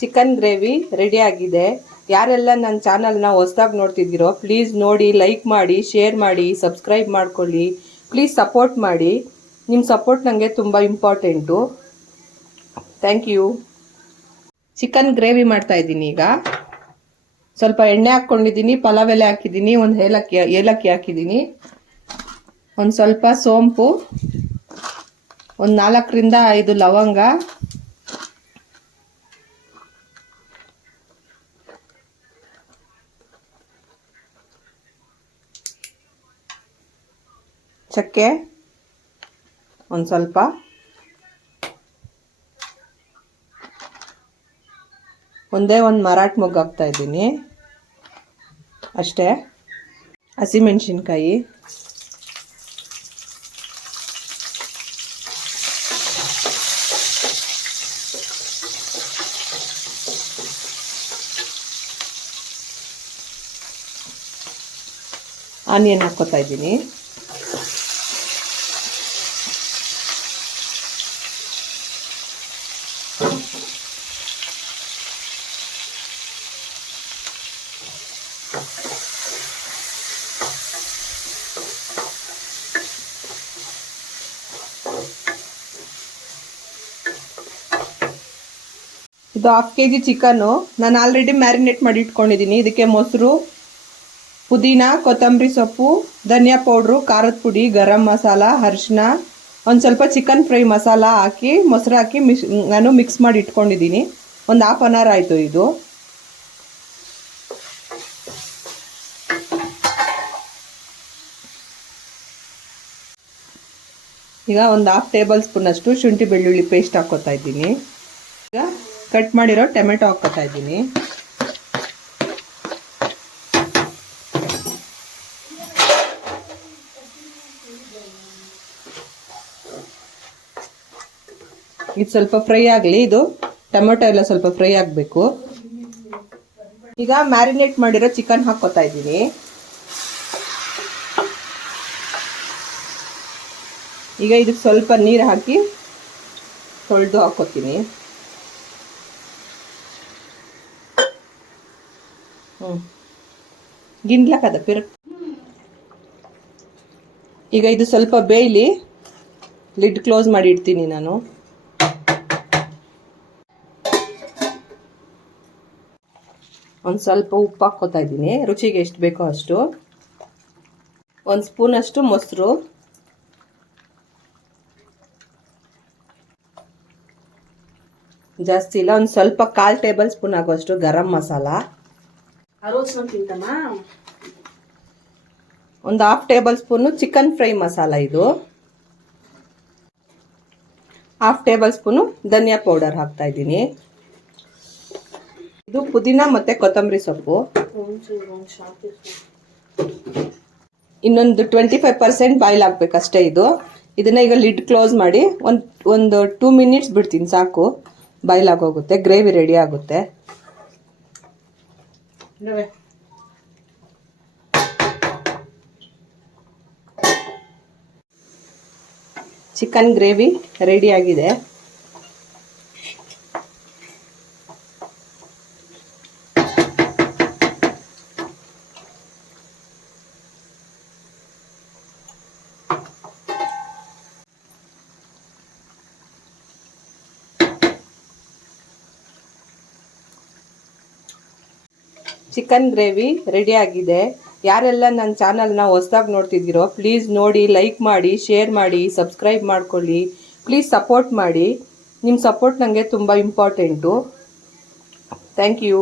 Chicken gravy ready ಆಗಿದೆ. ಯಾರೆಲ್ಲ ನನ್ನ ಚಾನಲ್ನ ಹೊಸದಾಗಿ ನೋಡ್ತಿದ್ದೀರೋ ಪ್ಲೀಸ್ ನೋಡಿ, ಲೈಕ್ ಮಾಡಿ, ಶೇರ್ ಮಾಡಿ, ಸಬ್ಸ್ಕ್ರೈಬ್ ಮಾಡ್ಕೊಳ್ಳಿ. ಪ್ಲೀಸ್ ಸಪೋರ್ಟ್ ಮಾಡಿ. ನಿಮ್ಮ ಸಪೋರ್ಟ್ ನನಗೆ ತುಂಬ important. Thank you. Chicken gravy ಮಾಡ್ತಾ ಇದ್ದೀನಿ. ಈಗ ಸ್ವಲ್ಪ ಎಣ್ಣೆ ಹಾಕ್ಕೊಂಡಿದ್ದೀನಿ, ಪಲಾವ್ ಎಲೆ ಹಾಕಿದ್ದೀನಿ, ಒಂದು ಏಲಕ್ಕಿ ಹಾಕಿದ್ದೀನಿ, ಒಂದು ಸ್ವಲ್ಪ ಸೋಂಪು, ಒಂದು 4ರಿಂದ 5 ಲವಂಗ, ಚಕ್ಕೆ ಒಂದು ಸ್ವಲ್ಪ, ಒಂದೇ ಒಂದು ಮರಾಠ ಮೊಗ್ಗು ಹಾಕ್ತಾ ಇದ್ದೀನಿ ಅಷ್ಟೇ, ಹಸಿಮೆಣಸಿನ್ಕಾಯಿ, ಆನಿಯನ್ ಹಾಕ್ಕೋತಾ ಇದ್ದೀನಿ. ಇದು 1/2 kg ಚಿಕನ್ನು ನಾನು ಆಲ್ರೆಡಿ ಮ್ಯಾರಿನೇಟ್ ಮಾಡಿ ಇಟ್ಕೊಂಡಿದ್ದೀನಿ. ಇದಕ್ಕೆ ಮೊಸರು, ಪುದೀನ, ಕೊತ್ತಂಬರಿ ಸೊಪ್ಪು, ಧನಿಯಾ ಪೌಡ್ರು, ಖಾರದ ಪುಡಿ, ಗರಂ ಮಸಾಲ, ಅರಿಶಿನ, ಒಂದು ಸ್ವಲ್ಪ ಚಿಕನ್ ಫ್ರೈ ಮಸಾಲ ಹಾಕಿ ಮೊಸರು ಹಾಕಿ ನಾನು ಮಿಕ್ಸ್ ಮಾಡಿ ಇಟ್ಕೊಂಡಿದ್ದೀನಿ. ಒಂದು 1/2 hour ಆಯಿತು ಇದು. ಈಗ ಒಂದು 1/2 ಟೇಬಲ್ ಸ್ಪೂನ್ ಅಷ್ಟು ಶುಂಠಿ ಬೆಳ್ಳುಳ್ಳಿ ಪೇಸ್ಟ್ ಹಾಕ್ಕೋತಾ ಇದ್ದೀನಿ. ಈಗ ಕಟ್ ಮಾಡಿರೋ ಟೊಮೆಟೊ ಹಾಕ್ಕೋತಾ ಇದ್ದೀನಿ. ಇದು ಸ್ವಲ್ಪ ಫ್ರೈ ಆಗಲಿ. ಇದು ಟೊಮೆಟೊ ಎಲ್ಲ ಸ್ವಲ್ಪ ಫ್ರೈ ಆಗಬೇಕು. ಈಗ ಮ್ಯಾರಿನೇಟ್ ಮಾಡಿರೋ ಚಿಕನ್ ಹಾಕ್ಕೋತಾ ಇದ್ದೀನಿ. ಈಗ ಇದಕ್ಕೆ ಸ್ವಲ್ಪ ನೀರು ಹಾಕಿ ತೊಳೆದು ಹಾಕ್ಕೋತೀನಿ. ಗಿಂಡ್ಲಕ್ಕದ ಈಗ ಇದು ಸ್ವಲ್ಪ ಬೇಯಲಿ, ಲಿಡ್ ಕ್ಲೋಸ್ ಮಾಡಿ ಇಡ್ತೀನಿ ನಾನು. ಒಂದು ಸ್ವಲ್ಪ ಉಪ್ಪು ಹಾಕ್ಕೋತಾ ಇದ್ದೀನಿ, ರುಚಿಗೆ ಎಷ್ಟು ಬೇಕೋ ಅಷ್ಟು. 1 ಸ್ಪೂನ್ ಅಷ್ಟು ಮೊಸರು, ಜಾಸ್ತಿ ಇಲ್ಲ, ಒಂದು ಸ್ವಲ್ಪ 1/4 ಟೇಬಲ್ ಸ್ಪೂನ್ ಆಗೋಷ್ಟು ಗರಂ ಮಸಾಲ, ಒಂದು 1/2 table spoon chicken fry masala, ಇದು 1/2 ಟೇಬಲ್ ಸ್ಪೂನು ಧನಿಯಾ ಪೌಡರ್ ಹಾಕ್ತಾ ಇದ್ದೀನಿ. ಇದು ಪುದೀನ ಮತ್ತೆ ಕೊತ್ತಂಬರಿ ಸೊಪ್ಪು. ಇನ್ನೊಂದು 25% ಬಾಯ್ಲ್ ಆಗ್ಬೇಕಷ್ಟೇ ಇದು. ಇದನ್ನ ಈಗ ಲಿಡ್ ಕ್ಲೋಸ್ ಮಾಡಿ ಒಂದು 2 ಮಿನಿಟ್ಸ್ ಬಿಡ್ತೀನಿ, ಸಾಕು. ಬಾಯ್ಲ್ ಆಗೋಗುತ್ತೆ, ಗ್ರೇವಿ ರೆಡಿ ಆಗುತ್ತೆ. ಚಿಕನ್ ಗ್ರೇವಿ ರೆಡಿ ಆಗಿದೆ. ಚಿಕನ್ ಗ್ರೇವಿ ರೆಡಿ ಆಗಿದೆ. ಯಾರೆಲ್ಲ ನನ್ನ ಚಾನಲ್ನ ಹೊಸದಾಗಿ ನೋಡ್ತಿದ್ದೀರೋ ಪ್ಲೀಸ್ ನೋಡಿ, ಲೈಕ್ ಮಾಡಿ, ಶೇರ್ ಮಾಡಿ, ಸಬ್ಸ್ಕ್ರೈಬ್ ಮಾಡ್ಕೊಳ್ಳಿ. ಪ್ಲೀಸ್ ಸಪೋರ್ಟ್ ಮಾಡಿ. ನಿಮ್ಮ ಸಪೋರ್ಟ್ ನನಗೆ ತುಂಬ ಇಂಪಾರ್ಟೆಂಟು. Thank you.